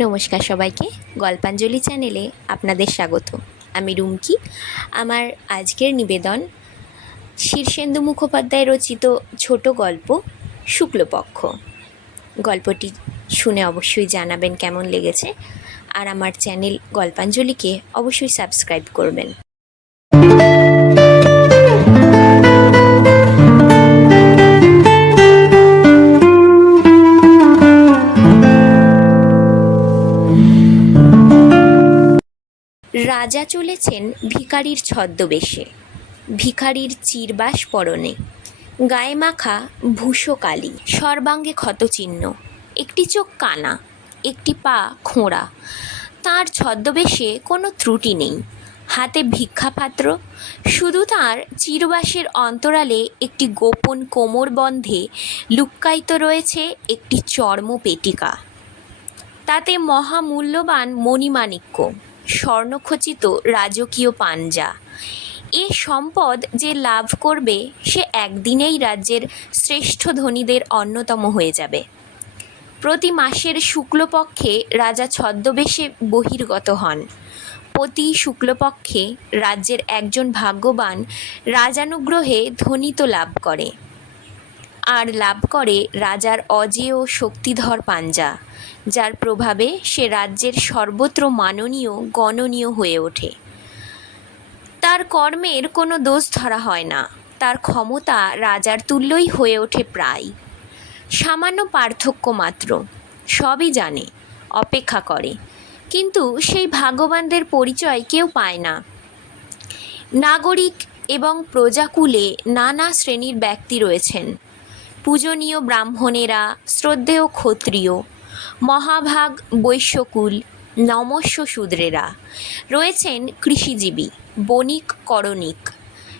নমস্কার সবাইকে, গল্পাঞ্জলি চ্যানেলে আপনাদের স্বাগত। আমি রুমকি। আমার আজকের নিবেদন, শীর্ষেন্দু মুখোপাধ্যায় রচিত ছোট গল্প, শুক্লপক্ষ। গল্পটি শুনে অবশ্যই জানাবেন কেমন লেগেছে, আর আমার চ্যানেল গল্পাঞ্জলিকে অবশ্যই সাবস্ক্রাইব করবেন। রাজা চলেছেন ভিখারির ছদ্মবেশে। ভিখারির চিরবাস পরনে, গায়ে মাখা ভূষো কালি, সর্বাঙ্গে ক্ষতচিহ্ন, একটি চোখ কানা, একটি পা খোঁড়া। তার ছদ্মবেশে কোনো ত্রুটি নেই। হাতে ভিক্ষাপাত্র, শুধু তার চিরবাসের অন্তরালে একটি গোপন কোমর বন্ধে লুক্কায়িত রয়েছে একটি চর্ম পেটিকা তাতে মহামূল্যবান মণিমাণিক্য। স্বর্ণখচিত রাজকীয় পাঞ্জা। এ সম্পদ যে লাভ করবে, সে একদিনেই রাজ্যের শ্রেষ্ঠ ধনীদের অন্যতম হয়ে যাবে। প্রতি মাসের শুক্লপক্ষে রাজা ছদ্মবেশে বহির্গত হন। প্রতি শুক্লপক্ষে রাজ্যের একজন ভাগ্যবান রাজানুগ্রহে ধনিত লাভ করে। আর লাভ করে রাজার অজেয় শক্তিধর পাঞ্জা। যার প্রভাবে সে রাজ্যের সর্বত্র মাননীয়, গণনীয় হয়ে ওঠে। তার কর্মের কোনো দোষ ধরা হয় না। তার ক্ষমতা রাজার তুল্যই হয়ে ওঠে প্রায়। সামান্য পার্থক্য মাত্র। সবই জানে, অপেক্ষা করে। কিন্তু সেই ভাগ্যবানদের পরিচয় কেউ পায় না। নাগরিক এবং প্রজাকুলে নানা শ্রেণির ব্যক্তি রয়েছেন। পূজনীয় ব্রাহ্মণেরা, শ্রদ্ধেয় ক্ষত্রিয় মহাভাগ বৈশ্যকুল, নমস্য শূদ্রেরা। রয়েছেন কৃষিজীবী বণিক করণিক,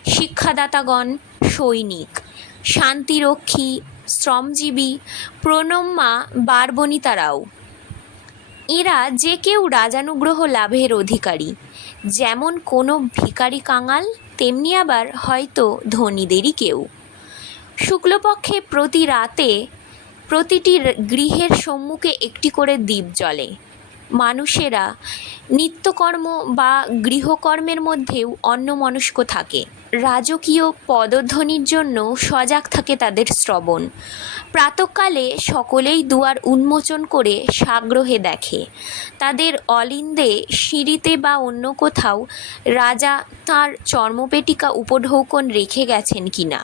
শিক্ষাদাতাগণ সৈনিক, শান্তিরক্ষী শ্রমজীবী প্রণম্যা বারবনিতারাও এরা যে কেউ রাজানুগ্রহ লাভের অধিকারী, যেমন কোনো ভিখারি কাঙাল, তেমনি আবার হয়তো ধনীদেরই কেউ। শুক্লপক্ষে প্রতি রাতে প্রতিটি গৃহের সম্মুখে একটি করে দ্বীপ জ্বলে। মানুষেরা নিত্যকর্ম বা গৃহকর্মের মধ্যেও অন্যমনস্ক থাকে। রাজকীয় পদধ্বনির জন্য সজাগ থাকে তাদের শ্রবণ। প্রাতকালে সকলেই দুয়ার উন্মোচন করে সাগ্রহে দেখে। তাদের অলিন্দে সিঁড়িতে বা অন্য কোথাও রাজা তাঁর চর্মপেটিকা উপঢৌকন রেখে গেছেন কিনা।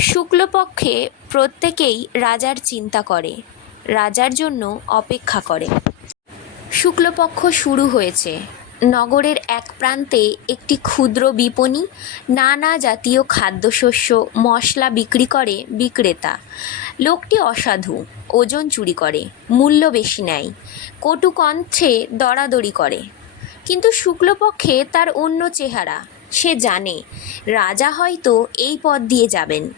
শুক্লপক্ষে প্রত্যেকেই রাজার চিন্তা করে, রাজার জন্য অপেক্ষা করে। শুক্লপক্ষ শুরু হয়েছে। নগরের এক প্রান্তে একটি ক্ষুদ্র বিপণী, নানা জাতীয় খাদ্যশস্য, মশলা বিক্রি করে বিক্রেতা। লোকটি অসাধু, ওজন চুরি করে, মূল্য বেশি নেয় কটু দরাদরি করে। কিন্তু শুক্লপক্ষে তার অন্য চেহারা, সে জানে, রাজা হয়তো এই পথ দিয়ে যাবেন।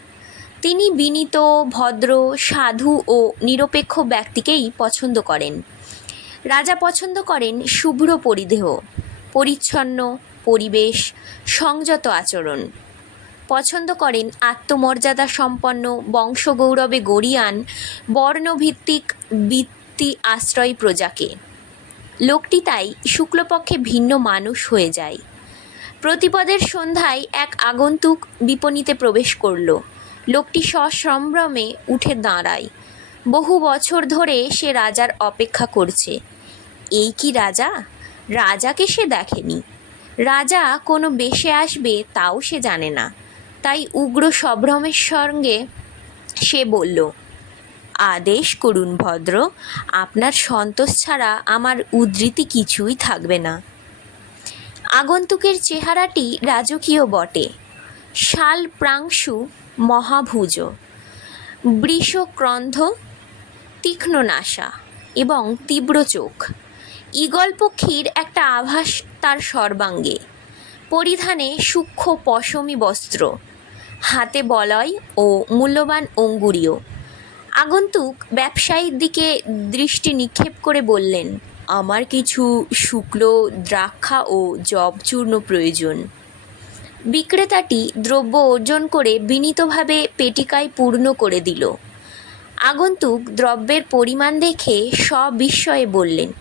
তিনি বিনীত, ভদ্র, সাধু ও নিরপেক্ষ ব্যক্তিকেই পছন্দ করেন। রাজা পছন্দ করেন শুভ্র পরিধেয়, পরিচ্ছন্ন, পরিবেশ, সংযত আচরণ। পছন্দ করেন আত্মমর্যাদা সম্পন্ন, বংশগৌরবে গড়িয়ান, বর্ণভিত্তিক বৃত্তি আশ্রয় প্রজাকে। লোকটি তাই শুক্লপক্ষে ভিন্ন মানুষ হয়ে যায়। প্রতিপদের সন্ধ্যায় এক আগন্তুক বিপণীতে প্রবেশ করল। লোকটি সসম্ভ্রমে উঠে দাঁড়ায়। বহু বছর ধরে সে রাজার অপেক্ষা করছে। এই কি রাজা? রাজাকে সে দেখেনি। রাজা কোনো বেশে আসবে তাও সে জানে না। তাই উগ্র সম্ভ্রমের সঙ্গে সে বলল, আদেশ করুন ভদ্র, আপনার সন্তোষ ছাড়া আমার উদ্ধৃতি কিছুই থাকবে না। আগন্তুকের চেহারাটি রাজকীয় বটে। শাল প্রাংশু মহাভুজ। বৃষক্রন্থ তীক্ষ্ণ নাসা এবং তীব্র চোখ। ঈগল পক্ষীর একটা আভাস তার সর্বাঙ্গে। পরিধানে সূক্ষ্ম পশমি বস্ত্র, হাতে বলয় ও মূল্যবান অঙ্গুরীয় আগন্তুক ব্যবসায়ীর দিকে দৃষ্টি নিক্ষেপ করে বললেন, আমার কিছু শুক্ল, দ্রাক্ষা ও জব চূর্ণ প্রয়োজন। বিক্রেতাটি দ্রব্য অর্জন করে বিনীতভাবে পেটিকায় পূর্ণ করে দিল। আগন্তুক দ্রব্যের পরিমাণ দেখে সবিস্ময়ে বললেন,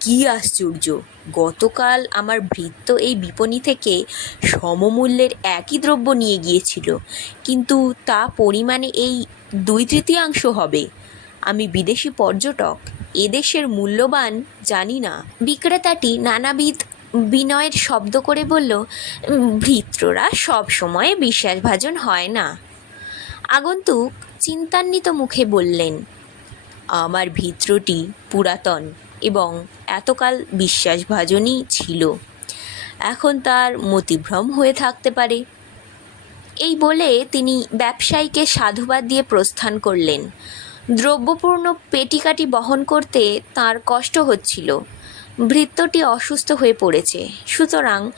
কি আশ্চর্য! গতকাল আমার ভৃত্য এই বিপণী থেকে সমমূল্যের একই দ্রব্য নিয়ে গিয়েছিল, কিন্তু তা পরিমাণে এই দুই তৃতীয়াংশ হবে। আমি বিদেশি পর্যটক, এদেশের মূল্যবান জানি না। বিক্রেতাটি নানাবিধ বিনয়ের শব্দ করে বলল "উম, ভৃত্যরা সব সময় বিশ্বাসভাজন হয় না। আগন্তুক চিন্তান্বিত মুখে বললেন আমার ভিত্রটি পুরাতন এবং এতকাল বিশ্বাসভাজনই ছিল। এখন তার মতিভ্রম হয়ে থাকতে পারে। এই বলে তিনি ব্যবসায়ীকে সাধুবাদ দিয়ে প্রস্থান করলেন। দ্রব্যপূর্ণ পেটিকাটি বহন করতে তার কষ্ট হচ্ছিল। ভৃত্যটি অসুস্থ হয়ে পড়েছে। সুতরাং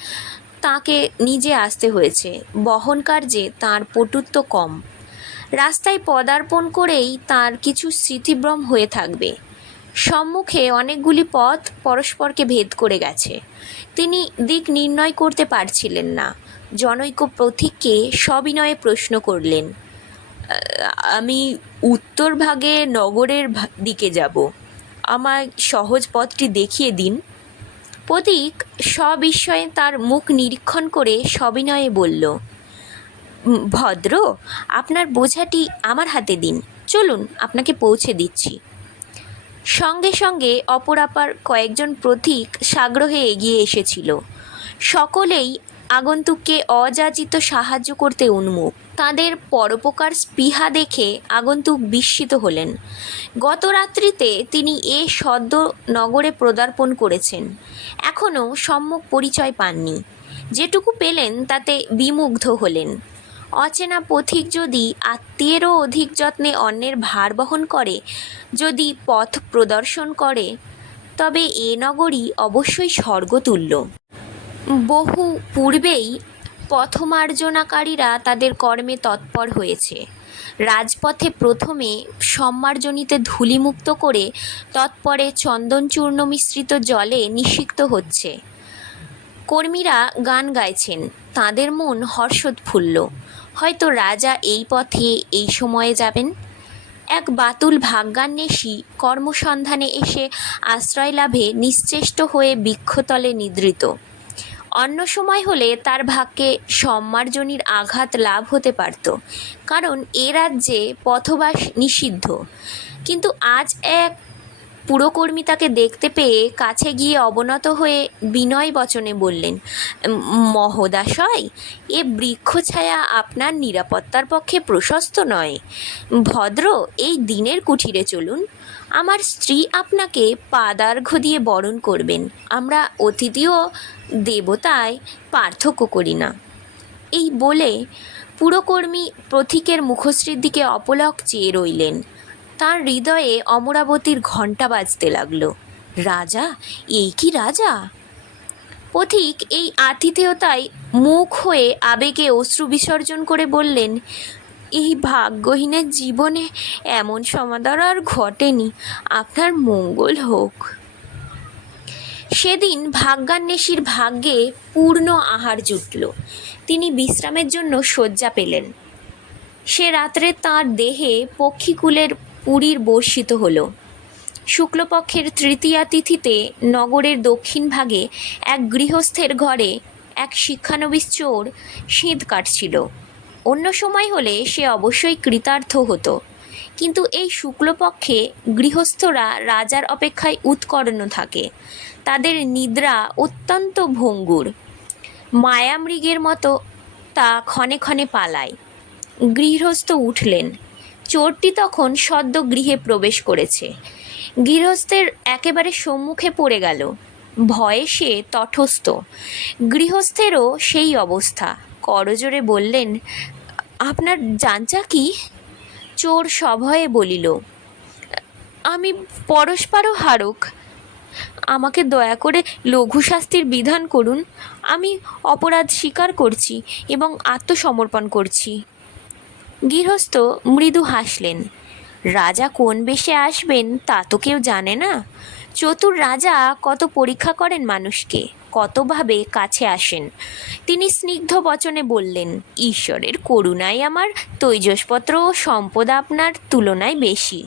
তাকে নিজে আসতে হয়েছে। বহন কার্যে তাঁর পটুত্ব কম। রাস্তায় পদার্পণ করেই তার কিছু স্মৃতিভ্রম হয়ে থাকবে। সম্মুখে অনেকগুলি পথ পরস্পরকে ভেদ করে গেছে। তিনি দিক নির্ণয় করতে পারছিলেন না। জনৈক প্রতীককে সবিনয়ে প্রশ্ন করলেন আমি উত্তর ভাগে নগরের দিকে যাব। আমার সহজ পথটি দেখিয়ে দিন। প্রতীক সবিস্ময়ে তার মুখ নিরীক্ষণ করে সবিনয়ে বলল ভদ্র, আপনার বোঝাটি আমার হাতে দিন। চলুন, আপনাকে পৌঁছে দিচ্ছি। সঙ্গে সঙ্গে অপরাপার কয়েকজন প্রতীক সাগ্রহে এগিয়ে এসেছিল। সকলেই আগন্তুককে অযাচিত সাহায্য করতে উন্মুখ। তাদের পরোপকার স্পৃহা দেখে আগন্তুক বিস্মিত হলেন। গত রাত্রিতে তিনি এ সদ্য নগরে পদার্পণ করেছেন। এখনও সম্যক পরিচয় পাননি। যেটুকু পেলেন তাতে বিমুগ্ধ হলেন। অচেনা পথিক যদি আত্মীয়েরও অধিক যত্নে অন্যের ভার বহন করে, যদি পথ প্রদর্শন করে, তবে এ নগরী অবশ্যই স্বর্গতুল্য। বহু পূর্বেই পথমার্জনাকারীরা তাদের কর্মে তৎপর হয়েছে। রাজপথে প্রথমে সম্মার্জনীতে ধূলিমুক্ত করে তৎপরে চন্দনচূর্ণ মিশ্রিত জলে নিষিক্ত হচ্ছে। কর্মীরা গান গাইছেন, তাদের মন হর্ষোৎফুল্ল। হয়তো রাজা এই পথে এই সময়ে যাবেন? এক বাতুল ভাগ্যান্বেষী কর্মসন্ধানে এসে আশ্রয় লাভে নিশ্চেষ্ট হয়ে বৃক্ষতলে নিদ্রিত। অন্য সময় হলে তার ভাগ্যে সম্মার্জনীর আঘাত লাভ হতে পারত কারণ এ রাজ্যে পথবাস নিষিদ্ধ। কিন্তু আজ এক পুরকর্মী তাকে দেখতে পেয়ে কাছে গিয়ে অবনত হয়ে বিনয় বচনে বললেন "উম, মহোদাশয় এ বৃক্ষছায়া আপনার নিরাপত্তার পক্ষে প্রশস্ত নয়। ভদ্র এই দিনের কুঠিরে চলুন। আমার স্ত্রী আপনাকে পাদার্ঘ দিয়ে বরণ করবেন। আমরা অতিথিও দেবতায় পার্থক্য করি না। এই বলে পুরকর্মী প্রথিকের মুখশ্রীর দিকে অপলক চেয়ে রইলেন। তার হৃদয়ে অমরাবতীর ঘণ্টা বাজতে লাগল। রাজা? এই কি রাজা? পথিক এই আতিথেয়তায় মুখ হয়ে আবেগে অশ্রু বিসর্জন করে বললেন এই ভাগ্যহীনের জীবনে এমন সমাদর আর ঘটেনি। আপনার মঙ্গল হোক। সেদিন ভাগ্যান্বেষীর ভাগ্যে পূর্ণ আহার জুটল। তিনি বিশ্রামের জন্য শয্যা পেলেন। সে রাত্রে তাঁর দেহে পক্ষীকুলের পুরীর বর্ষিত হলো। শুক্লপক্ষের তৃতীয়া তিথিতে নগরের দক্ষিণ ভাগে এক গৃহস্থের ঘরে এক শিক্ষানবিশ চোর শীত কাটছিল। অন্য সময় হলে সে অবশ্যই কৃতার্থ হতো। কিন্তু এই শুক্লপক্ষে গৃহস্থরা রাজার অপেক্ষায় উৎকর্ণ থাকে। তাদের নিদ্রা অত্যন্ত ভঙ্গুর। মায়ামৃগের মতো তা ক্ষণে ক্ষণে পালায়। গৃহস্থ উঠলেন। চোরটি তখন সদ্য গৃহে প্রবেশ করেছে। গৃহস্থের একেবারে সম্মুখে পড়ে গেল। ভয়ে সে তটস্থ। গৃহস্থেরও সেই অবস্থা। করজোরে বললেন আপনার জানচা কি? চোর সভয়ে বলিল, আমি পরস্পরও হারক। আমাকে দয়া করে লঘু শাস্তির বিধান করুন। আমি অপরাধ স্বীকার করছি এবং আত্মসমর্পণ করছি। গৃহস্থ মৃদু হাসলেন, রাজা কোন বেশে আসবেন তা তো কেউ জানে না। চতুর রাজা কত পরীক্ষা করেন মানুষকে। কতভাবে কাছে আসেন। তিনি স্নিগ্ধ বচনে বললেন, ঈশ্বরের করুণায় আমার, তৈজসপত্র ও সম্পদ আপনার তুলনায় বেশি।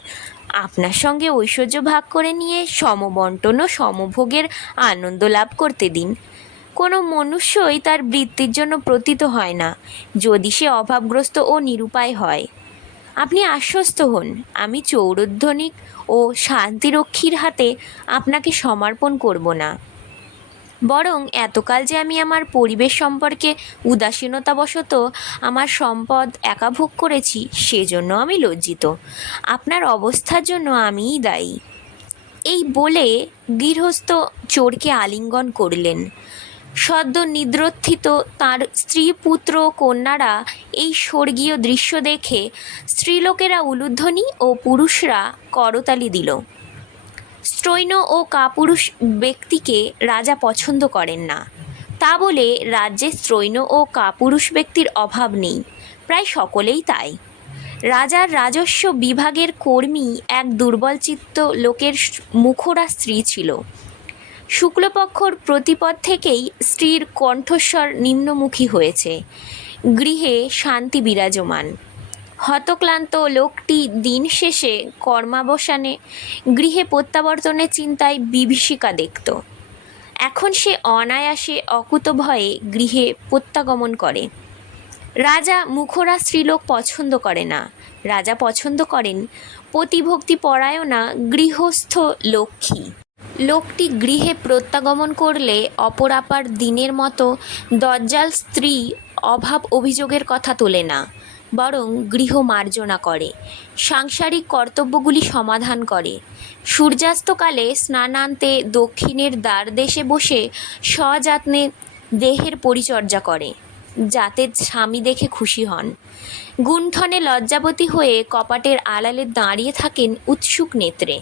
আপনার সঙ্গে ঐশ্বর্য ভাগ করে নিয়ে সমবন্টন ও সমভোগের আনন্দ লাভ করতে দিন। কোনো মনুষ্যই তার বৃত্তির জন্য প্রতীত হয় না, যদি সে অভাবগ্রস্ত ও নিরুপায় হয়। আপনি আশ্বস্ত হন, আমি চৌরধ্বনিক ও শান্তিরক্ষীর হাতে আপনাকে সমর্পণ করব না। বরং এতকাল যে আমি আমার পরিবেশ সম্পর্কে উদাসীনতাবশত আমার সম্পদ একা ভোগ করেছি, সেজন্য আমি লজ্জিত। আপনার অবস্থার জন্য আমিই দায়ী। এই বলে গৃহস্থ চোরকে আলিঙ্গন করলেন। সদ্য নিদ্রোত্থিত তার স্ত্রী পুত্র কন্যারা এই স্বর্গীয় দৃশ্য দেখে স্ত্রীলোকেরা উলুধ্বনি ও পুরুষরা করতালি দিল। স্ত্রৈণ ও কাপুরুষ ব্যক্তিকে রাজা পছন্দ করেন না। তা বলে রাজ্যে স্ত্রৈণ ও কাপুরুষ ব্যক্তির অভাব নেই। প্রায় সকলেই তাই। রাজার রাজস্ব বিভাগের কর্মী এক দুর্বলচিত্ত লোকের মুখরা স্ত্রী ছিল। শুক্লপক্ষর প্রতিপদ থেকেই স্ত্রীর কণ্ঠস্বর নিম্নমুখী হয়েছে। গৃহে শান্তি বিরাজমান। হতক্লান্ত লোকটি দিন শেষে কর্মাবসানে, গৃহে প্রত্যাবর্তনের চিন্তায় বিভীষিকা দেখত। এখন সে অনায়াসে অকুত ভয়ে গৃহে প্রত্যাগমন করে। রাজা মুখরা স্ত্রীলোক পছন্দ করে না। রাজা পছন্দ করেন পতিভক্তি পরায়ণা গৃহস্থ লক্ষ্মী। লোকটি গৃহে প্রত্যাগমন করলে অপরাপার দিনের মতো দজ্জাল স্ত্রী অভাব অভিযোগের কথা তোলে না। বরং গৃহ মার্জনা করে, সাংসারিক কর্তব্যগুলি সমাধান করে। সূর্যাস্তকালে স্নানান্তে দক্ষিণের দ্বার দেশে বসে সযত্নে দেহের পরিচর্যা করে, যাতে স্বামী দেখে খুশি হন। গুণ্ঠনে লজ্জাবতী হয়ে কপাটের আড়ালে দাঁড়িয়ে থাকেন উৎসুক নেত্রে।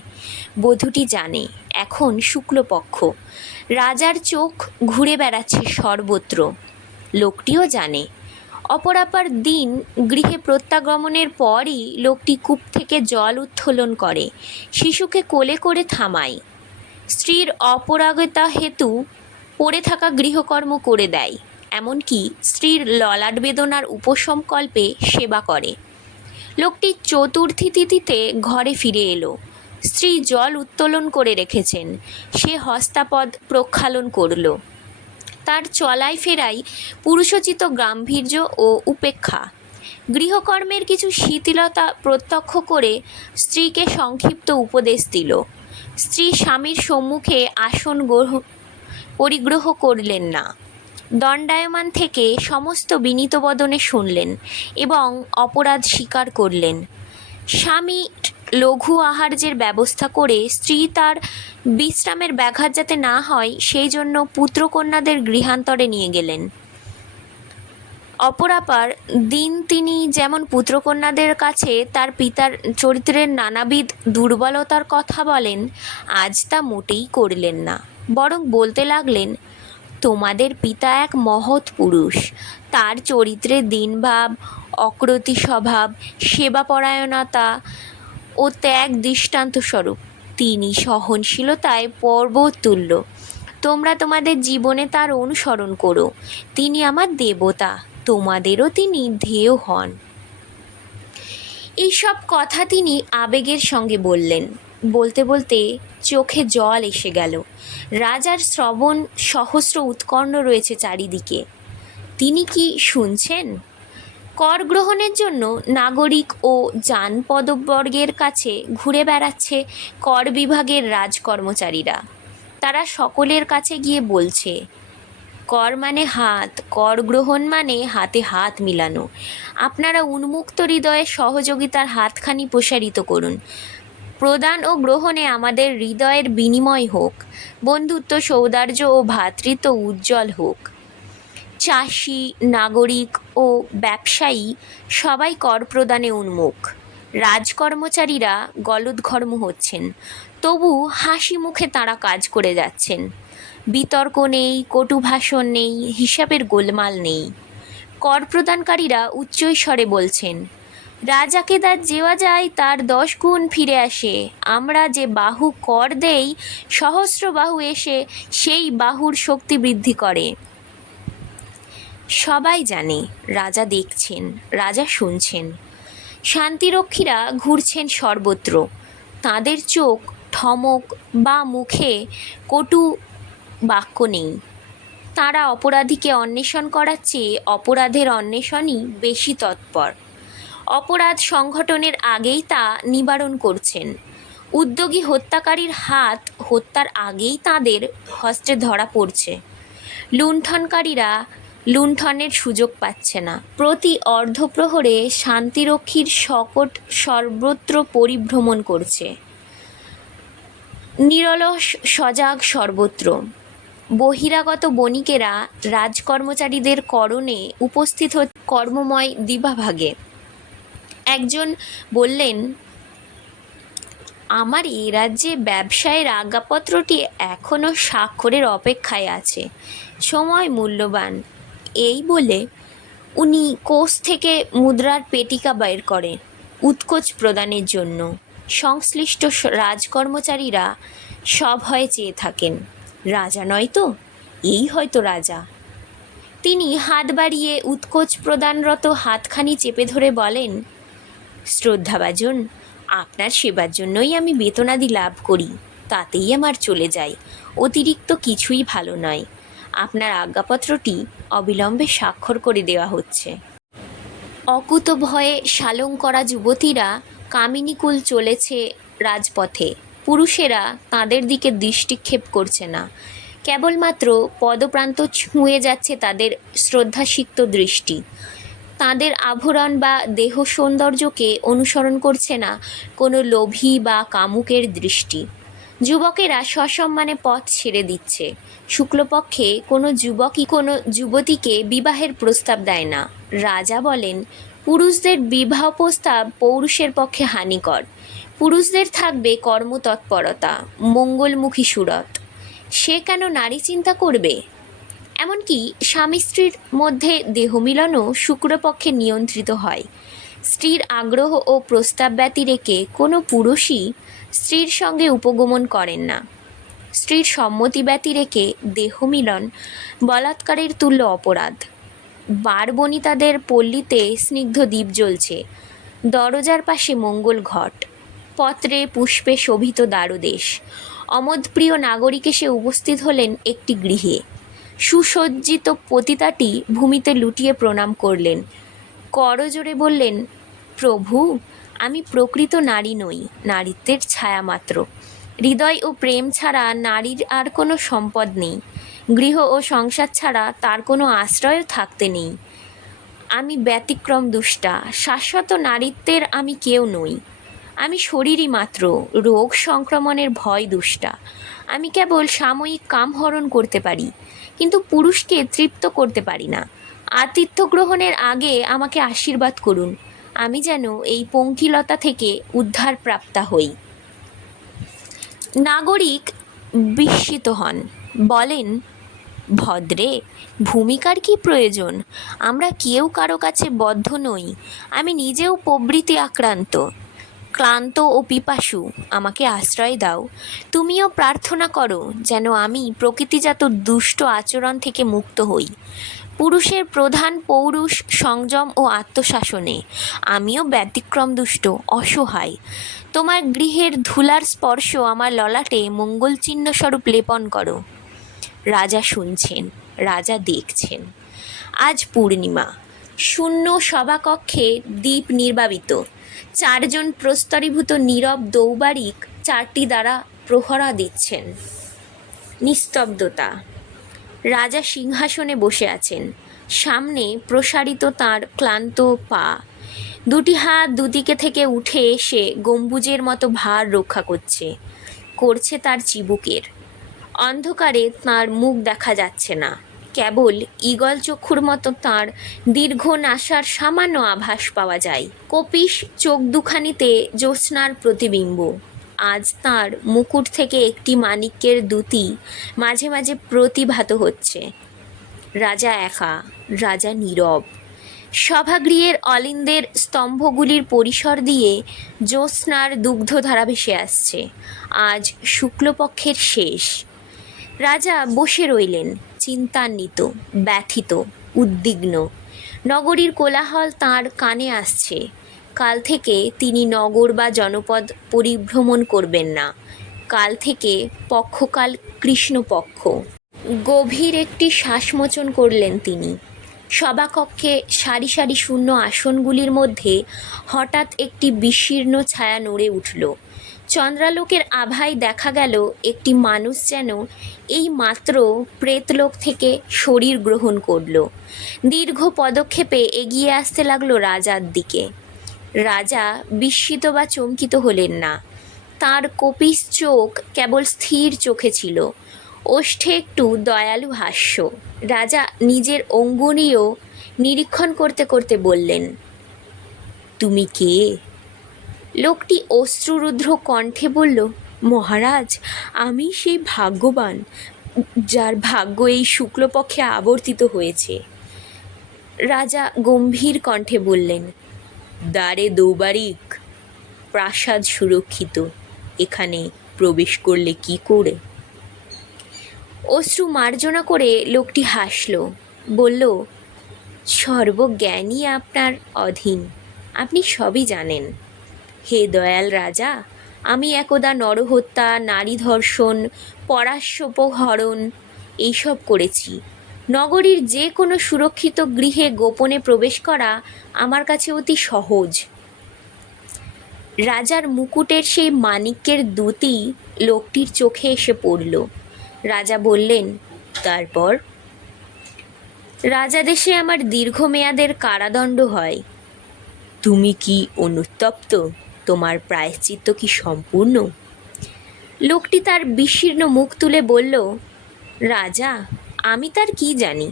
বধূটি জানে, এখন শুক্লপক্ষ। রাজার চোখ ঘুরে বেড়াচ্ছে সর্বত্র। লোকটিও জানে অপরাপার দিন গৃহে প্রত্যাগমনের পরই লোকটি কূপ থেকে জল উত্তোলন করে। শিশুকে কোলে করে থামায়। স্ত্রীর অপরাগতা হেতু পড়ে থাকা গৃহকর্ম করে দেয়। এমনকি স্ত্রীর ললাট বেদনার উপশমকল্পে সেবা করে। লোকটি চতুর্থী তিথিতে ঘরে ফিরে এলো। স্ত্রী জল উত্তোলন করে রেখেছেন। সে হস্তাপদ প্রক্ষালন করল। তার চলায় ফেরাই পুরুষোচিত গাম্ভীর্য ও উপেক্ষা। গৃহকর্মের কিছু শিথিলতা প্রত্যক্ষ করে স্ত্রীকে সংক্ষিপ্ত উপদেশ দিল। স্ত্রী স্বামীর সম্মুখে আসন গ্রহ, পরিগ্রহ করলেন না। দণ্ডায়মান থেকে সমস্ত বিনীত বদনে শুনলেন এবং অপরাধ স্বীকার করলেন। স্বামী লঘু আহার্যের ব্যবস্থা করে স্ত্রী তার বিশ্রামের ব্যাঘাত যাতে না হয়, সেই জন্য পুত্রকন্যাদের গৃহান্তরে নিয়ে গেলেন। অপরাপার দিন তিনি যেমন পুত্রকন্যাদের কাছে তার পিতার চরিত্রের নানাবিধ দুর্বলতার কথা বলেন, আজ তা মোটেই করলেন না। বরং বলতে লাগলেন, তোমাদের পিতা এক মহৎ পুরুষ। তার চরিত্রে দিনভাব অক্রতি স্বভাব সেবাপরায়ণতা ও ত্যাগ দৃষ্টান্ত স্বরূপ। তিনি সহনশীলতায় পর্বত তুল্য। তোমরা তোমাদের জীবনে তার অনুসরণ করো। তিনি আমার দেবতা, তোমাদেরও তিনি ধেয় হন। এইসব কথা তিনি আবেগের সঙ্গে বললেন। বলতে বলতে চোখে জল এসে গেল। রাজার শ্রবণ সহস্র উৎকর্ণ রয়েছে চারিদিকে। তিনি কি শুনছেন? কর গ্রহণের জন্য নাগরিক ও জানপদবর্গের কাছে ঘুরে বেড়াচ্ছে কর বিভাগের রাজকর্মচারীরা তারা সকলের কাছে গিয়ে বলছে, কর মানে হাত, কর গ্রহণ মানে হাতে হাত মিলানো। আপনারা উন্মুক্ত হৃদয়ে সহযোগিতার হাতখানি প্রসারিত করুন। প্রদান ও গ্রহণে আমাদের হৃদয়ের বিনিময় হোক। বন্ধুত্ব সৌদার্য ও ভ্রাতৃত্ব উজ্জ্বল হোক। চাষি, নাগরিক ও ব্যবসায়ী সবাই কর প্রদানে উন্মুখ। রাজকর্মচারীরা গলদঘর্ম হচ্ছেন। তবু হাসি মুখে তারা কাজ করে যাচ্ছেন। বিতর্ক নেই কটুভাষণ নেই, হিসাবের গোলমাল নেই। কর প্রদানকারীরা উচ্চৈস্বরে বলছেন, রাজাকে তার যেওয়া যায়, তার দশ গুণ ফিরে আসে। আমরা যে বাহু কর দেই, সহস্র বাহু এসে সেই বাহুর শক্তি বৃদ্ধি করে। সবাই জানে, রাজা দেখছেন, রাজা শুনছেন। শান্তিরক্ষীরা ঘুরছেন সর্বত্র। তাদের চোখ ঠমক বা মুখে কটু বাক্য নেই। তারা অপরাধীকে অন্বেষণ করার চেয়ে অপরাধের অন্বেষণই বেশি তৎপর। অপরাধ সংগঠনের আগেই তা নিবারণ করছেন। উদ্যোগী হত্যাকারীর হাত হত্যার আগেই তাদের হস্তে ধরা পড়ছে। লুণ্ঠনকারীরা লুণ্ঠনের সুযোগ পাচ্ছে না। প্রতি অর্ধপ্রহরে শান্তিরক্ষীর শকট সর্বত্র পরিভ্রমণ করছে। নিরলস সজাগ সর্বত্র। বহিরাগত বণিকেরা রাজকর্মচারীদের করণে উপস্থিত কর্মময় দিবাভাগে একজন বললেন, আমার এ রাজ্যে ব্যবসায়ের আজ্ঞাপত্রটি এখনও স্বাক্ষরের অপেক্ষায় আছে। সময় মূল্যবান। এই বলে উনি কোষ থেকে মুদ্রার পেটিকা বের করেন উৎকোচ প্রদানের জন্য। সংশ্লিষ্ট রাজকর্মচারীরা সব হয়ে চেয়ে থাকেন। রাজা নয় তো? এই হয়তো রাজা। তিনি হাত বাড়িয়ে উৎকোচ প্রদানরত হাতখানি চেপে ধরে বলেন, শ্রদ্ধাভাজন, আপনার সেবার জন্যই আমি বেতনাদি লাভ করি, তাতেই আমার চলে যায়। অতিরিক্ত কিছুই ভালো নয়। আপনার আজ্ঞাপত্রটি অবিলম্বে স্বাক্ষর করে দেওয়া হচ্ছে। অকুত ভয়ে শালং করা যুবতীরা কামিনীকুল চলেছে রাজপথে। পুরুষেরা তাদের দিকে দৃষ্টিক্ষেপ করছে না। কেবলমাত্র পদপ্রান্ত ছুঁয়ে যাচ্ছে তাদের শ্রদ্ধাসিক্ত দৃষ্টি। তাদের আভরণ বা দেহ সৌন্দর্যকে অনুসরণ করছে না কোনো লোভী বা কামুকের দৃষ্টি। যুবকেরা সসম্মানে পথ ছেড়ে দিচ্ছে। শুক্লপক্ষে কোনো যুবকই কোনো যুবতীকে বিবাহের প্রস্তাব দেয় না। রাজা বলেন, পুরুষদের বিবাহ প্রস্তাব পৌরুষের পক্ষে হানিকর। পুরুষদের থাকবে কর্মতৎপরতা, মঙ্গলমুখী সুরত। সে কেন নারী চিন্তা করবে? এমনকি স্বামী স্ত্রীর মধ্যে দেহমিলনও শুক্রপক্ষে নিয়ন্ত্রিত হয়। স্ত্রীর আগ্রহ ও প্রস্তাব ব্যতিরেকে কোনো পুরুষই স্ত্রীর সঙ্গে উপগমন করেন না। স্ত্রীর সম্মতি ব্যতিরেকে দেহমিলন বলাৎকারের তুল্য অপরাধ। বারবনিতাদের পল্লীতে স্নিগ্ধ দ্বীপ জ্বলছে। দরজার পাশে মঙ্গল ঘট। পত্রে পুষ্পে শোভিত দ্বারদেশ অমদপ্রিয় নাগরিক এসে উপস্থিত হলেন একটি গৃহে। সুসজ্জিত পতিতাটি ভূমিতে লুটিয়ে প্রণাম করলেন। করজোরে বললেন, প্রভু, আমি প্রকৃত নারী নই, নারীত্বের ছায়া মাত্র। হৃদয় ও প্রেম ছাড়া নারীর আর কোনো সম্পদ নেই। গৃহ ও সংসার ছাড়া তার কোনো আশ্রয়ও থাকতে নেই। আমি ব্যতিক্রম দুষ্টা, শাশ্বত নারীত্বের আমি কেউ নই। আমি শরীরই মাত্র, রোগ সংক্রমণের ভয় দুষ্টা। আমি কেবল সাময়িক কামহরণ করতে পারি, কিন্তু পুরুষকে তৃপ্ত করতে পারি না। আতিথ্য গ্রহণের আগে আমাকে আশীর্বাদ করুন। আমি যেন এই পঙ্কিলতা থেকে উদ্ধার প্রাপ্তা হই। নাগরিক বিস্মিত হন। বলেন, ভদ্রে, ভূমিকার কি প্রয়োজন? আমরা কেউ কারও কাছে বদ্ধ নই। আমি নিজেও প্রবৃত্তি আক্রান্ত। ক্লান্ত ও পিপাসু, আমাকে আশ্রয় দাও। তুমিও প্রার্থনা করো যেন আমি প্রকৃতিজাত দুষ্ট আচরণ থেকে মুক্ত হই। পুরুষের প্রধান পৌরুষ, সংযম ও আত্মশাসনে। আমিও ব্যতিক্রম দুষ্ট, অসহায়। তোমার গৃহের ধুলার স্পর্শ আমার ললাটে মঙ্গল চিহ্ন স্বরূপ লেপন করো। রাজা শুনছেন, রাজা দেখছেন। আজ পূর্ণিমা। শূন্য সভাকক্ষে দ্বীপ নির্বাবিত। চারজন প্রস্তরীভূত নীরব দৌবারিক চারটি দ্বারা প্রহরা দিচ্ছেন। নিস্তব্ধতা। রাজা সিংহাসনে বসে আছেন। সামনে প্রসারিত তার ক্লান্ত পা। দুটি হাত দুদিকে থেকে উঠে এসে গম্বুজের মতো ভার রক্ষা করছে। করছে তার চিবুকের। অন্ধকারে তার মুখ দেখা যাচ্ছে না। কেবল ঈগল চক্ষুর মতো তার দীর্ঘ নাসার সামান্য আভাস পাওয়া যায়। কপিস চোখ দুখানিতে জ্যোৎস্নার প্রতিবিম্ব। আজ তার মুকুট থেকে একটি মানিক্যের দুতি মাঝে মাঝে প্রতিভাত হচ্ছে। রাজা একা, রাজা নীরব। সভাগৃহের অলিন্দের স্তম্ভগুলির পরিসর দিয়ে জ্যোৎস্নার দুগ্ধধারা ভেসে আসছে। আজ শুক্লপক্ষের শেষ। রাজা বসে রইলেন, চিন্তান্বিত, ব্যথিত, উদ্বিগ্ন। নগরীর কোলাহল তাঁর কানে আসছে। কাল থেকে তিনি নগর বা জনপদ পরিভ্রমণ করবেন না। কাল থেকে পক্ষকাল কৃষ্ণপক্ষ। গভীর একটি শ্বাসমোচন করলেন তিনি। সভাকক্ষে সারি সারি শূন্য আসনগুলির মধ্যে হঠাৎ একটি বিশীর্ণ ছায়া নড়ে উঠল। চন্দ্রালোকের আভায় দেখা গেল একটি মানুষ যেন এই মাত্র প্রেতলোক থেকে শরীর গ্রহণ করল। দীর্ঘ পদক্ষেপে এগিয়ে আসতে লাগল রাজার দিকে। রাজা বিস্মিত বা চমকিত হলেন না। তার কপিস চোখ কেবল স্থির চোখে ছিল। ওষ্ঠে একটু দয়ালু হাস্য। রাজা নিজের অঙ্গুরীয় নিরীক্ষণ করতে করতে বললেন, তুমি কে? লোকটি অশ্রুরুদ্র কণ্ঠে বলল, মহারাজ, আমি সেই ভাগ্যবান, যার ভাগ্য এই শুক্লপক্ষে আবর্তিত হয়েছে। রাজা গম্ভীর কণ্ঠে বললেন দ্বারে দৌবারিক। প্রাসাদ সুরক্ষিত। এখানে প্রবেশ করলে কি করে? অশ্রু মার্জনা করে লোকটি হাসল। বলল সর্বজ্ঞানই আপনার অধীন। আপনি সবই জানেন। হে দয়াল রাজা, আমি একদা নরহত্যা, নারী ধর্ষণ পরাশ্যোপহরণ এইসব করেছি। নগরীর যে কোনো সুরক্ষিত গৃহে গোপনে প্রবেশ করা আমার কাছে অতি সহজ। রাজার মুকুটের সেই মানিক্যের দুটি লোকটির চোখে এসে পড়ল। রাজা বললেন, তারপর? রাজা দেশে আমার দীর্ঘমেয়াদের কারাদণ্ড হয়। তুমি কি অনুতপ্ত তোমার প্রায়শ্চিত্ত কি সম্পূর্ণ? লোকটি তার বিশীর্ণ মুখ তুলে বলল, রাজা আমি তার কি জানি?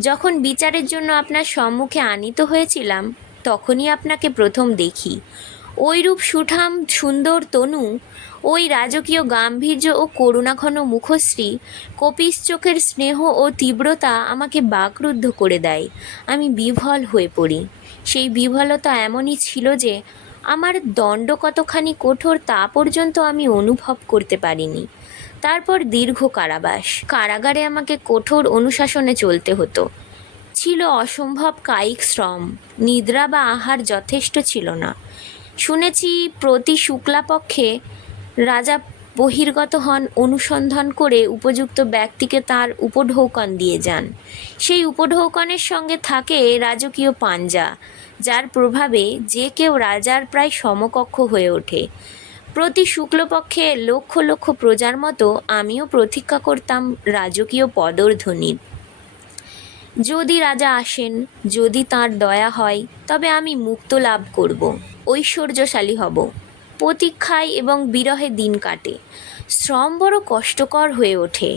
যখন বিচারের জন্য আপনার সম্মুখে আনিত হয়েছিলাম, তখনই আপনাকে প্রথম দেখি। ওইরূপ সুঠাম, সুন্দর তনু, ওই রাজকীয় গাম্ভীর্য ও করুণাঘন মুখশ্রী, কপিস চোখের স্নেহ ও তীব্রতা আমাকে বাকরুদ্ধ করে দেয়। আমি বিভল হয়ে পড়ি। সেই বিভলতা এমনই ছিল যে, আমার দণ্ড কতখানি কঠোর তা পর্যন্ত আমি অনুভব করতে পারিনি। তারপর দীর্ঘ কারাবাস। কারাগারে আমাকে কঠোর অনুশাসনে চলতে হতো। ছিল অসম্ভব কায়িক শ্রম, নিদ্রা বা আহার যথেষ্ট ছিল না। শুনেছি প্রতি শুক্লাপক্ষে রাজা বহির্গত হন অনুসন্ধান করে উপযুক্ত ব্যক্তিকে তার উপঢৌকন দিয়ে যান। সেই উপঢৌকনের সঙ্গে থাকে রাজকীয় পাঞ্জা, যার প্রভাবে যে কেউ রাজার প্রায় সমকক্ষ হয়ে ওঠে। প্রতি শুক্লপক্ষে লক্ষ লক্ষ প্রজার মতো আমিও প্রতীক্ষা করতাম রাজকীয় পদর্ধ্বনির যদি রাজা আসেন, যদি তার দয়া হয়, তবে আমি মুক্ত লাভ করব, ঐশ্বর্যশালী হব। প্রতীক্ষায় এবং বিরহে দিন কাটে, শ্রম বড় কষ্টকর হয়ে ওঠে।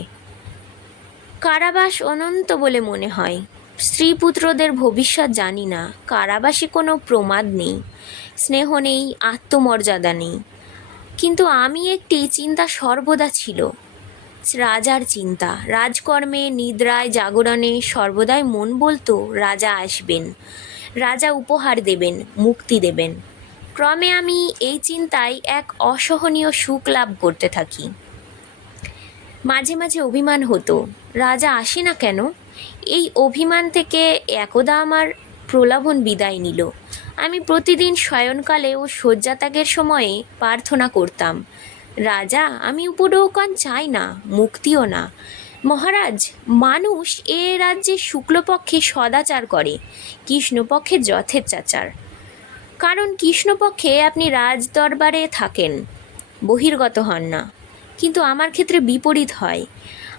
কারাবাস অনন্ত বলে মনে হয় স্ত্রী পুত্রদের ভবিষ্যৎ জানি না, কারাবাসে কোনো প্রমাদ নেই, স্নেহ নেই, আত্মমর্যাদা নেই। কিন্তু আমি একটি চিন্তা সর্বদা ছিল। রাজার চিন্তা। রাজকর্মে, নিদ্রায়, জাগরণে সর্বদাই মন বলতো, রাজা আসবেন। রাজা উপহার দেবেন, মুক্তি দেবেন। ক্রমে আমি এই চিন্তায় এক অসহনীয় সুখ লাভ করতে থাকি। মাঝে মাঝে অভিমান হতো, রাজা আসে না কেন? এই অভিমান থেকে একদা আমার প্রলোভন বিদায় নিল। আমি প্রতিদিন শয়নকালে ও শয্যাত্যাগের সময়ে প্রার্থনা করতাম। রাজা, আমি উপঢৌকন চাই না, মুক্তিও না। মহারাজ, মানুষ এ রাজ্যে শুক্লপক্ষে সদাচার করে, কৃষ্ণপক্ষে যথেচ্ছাচার কারণ কৃষ্ণপক্ষে আপনি রাজ দরবারে থাকেন, বহির্গত হন না। কিন্তু আমার ক্ষেত্রে বিপরীত হয়।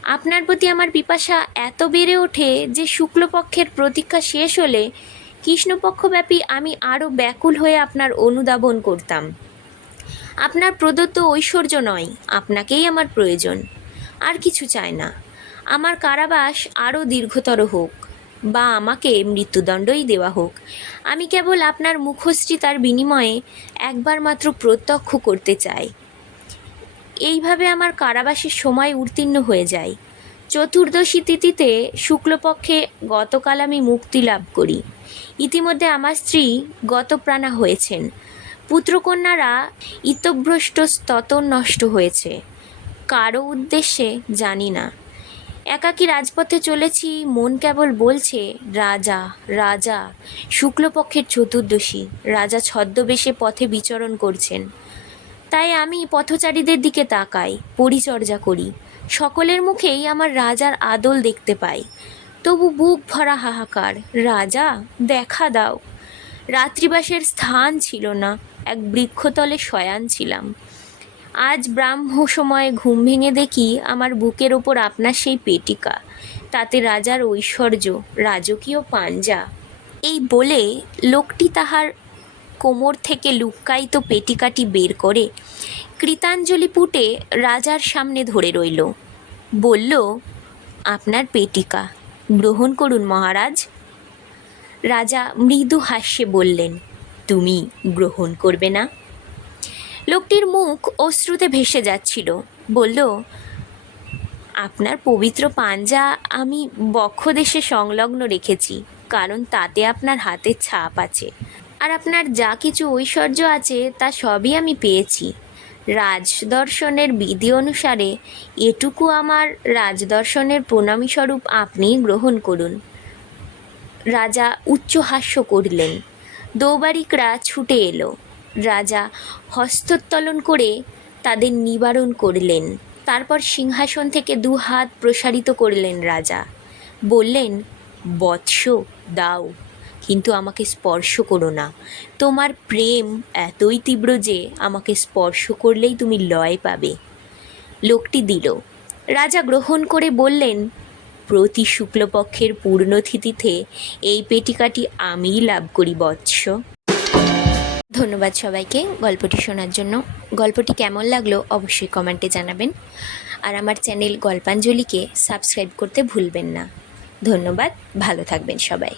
আপনার প্রতি আমার পিপাসা এত বেড়ে ওঠে যে শুক্লপক্ষের প্রতীক্ষা শেষ হলে কৃষ্ণপক্ষব্যাপী আমি আরও ব্যাকুল হয়ে আপনার অনুধাবন করতাম। আপনার প্রদত্ত ঐশ্বর্য নয়, আপনাকেই আমার প্রয়োজন। আর কিছু চাই না। আমার কারাবাস আরও দীর্ঘতর হোক, বা আমাকে মৃত্যুদণ্ডই দেওয়া হোক। আমি কেবল আপনার মুখশ্রী তার বিনিময়ে একবার মাত্র প্রত্যক্ষ করতে চাই। এইভাবে আমার কারাবাসের সময় উত্তীর্ণ হয়ে যায়। চতুর্দশী তিথিতে শুক্লপক্ষে গতকাল আমি মুক্তি লাভ করি। ইতিমধ্যে আমার স্ত্রী গতপ্রাণা হয়েছেন। পুত্রকন্যারা ইতভ্রষ্ট স্তত নষ্ট হয়েছে। কারও উদ্দেশ্যে জানি না। একাকী রাজপথে চলেছি, মন কেবল বলছে, রাজা রাজা, শুক্লপক্ষের চতুর্দশী, রাজা ছদ্মবেশে পথে বিচরণ করছেন। তাই আমি পথচারীদের দিকে তাকাই, পরিচর্যা করি। সকলের মুখেই আমার রাজার আদল দেখতে পাই। তবু বুক ভরা হাহাকার। রাজা, দেখা দাও। রাত্রিবাসের স্থান ছিল না, এক বৃক্ষতলে শয়ান ছিলাম। আজ ব্রাহ্ম সময়ে ঘুম ভেঙে দেখি আমার বুকের ওপর আপনার সেই পেটিকা। তাতে রাজার ঐশ্বর্য, রাজকীয় পাঞ্জা। এই বলে লোকটি তাহার কোমর থেকে লুক্কায়িত পেটিকাটি বের করে কৃতাঞ্জলি পুটে রাজার সামনে ধরে রইল। বলল, আপনার পেটিকা। গ্রহণ করুন মহারাজ। রাজা মৃদু হাস্যে বললেন, তুমি গ্রহণ করবে না? লোকটির মুখ অশ্রুতে ভেসে যাচ্ছিল। বলল, আপনার পবিত্র পাঞ্জা আমি বক্ষদেশে সংলগ্ন রেখেছি, কারণ তাতে আপনার হাতের ছাপ আছে। আর আপনার যা কিছু ঐশ্বর্য আছে, তা সবই আমি পেয়েছি। রাজদর্শনের বিধি অনুসারে এটুকু আমার রাজদর্শনের প্রণামী স্বরূপ আপনি গ্রহণ করুন। রাজা উচ্চহাস্য করলেন। দৌবারিকরা ছুটে এলো। রাজা হস্তোত্তোলন করে তাদের নিবারণ করলেন। তারপর সিংহাসন থেকে দু হাত প্রসারিত করলেন রাজা। বললেন, বৎস, দাও। কিন্তু আমাকে স্পর্শ করো না। তোমার প্রেম এতই তীব্র যে আমাকে স্পর্শ করলেই তুমি লয় পাবে। লোকটি দিল, রাজা গ্রহণ করে বললেন, প্রতি শুক্লপক্ষের পূর্ণতিথিতে এই পেটিকাটি আমিই লাভ করি, বৎস। ধন্যবাদ সবাইকে গল্পটি শোনার জন্য। গল্পটি কেমন লাগল অবশ্যই কমেন্টে জানাবেন। আর আমার চ্যানেল গল্পাঞ্জলিকে সাবস্ক্রাইব করতে ভুলবেন না। ধন্যবাদ, ভালো থাকবেন সবাই।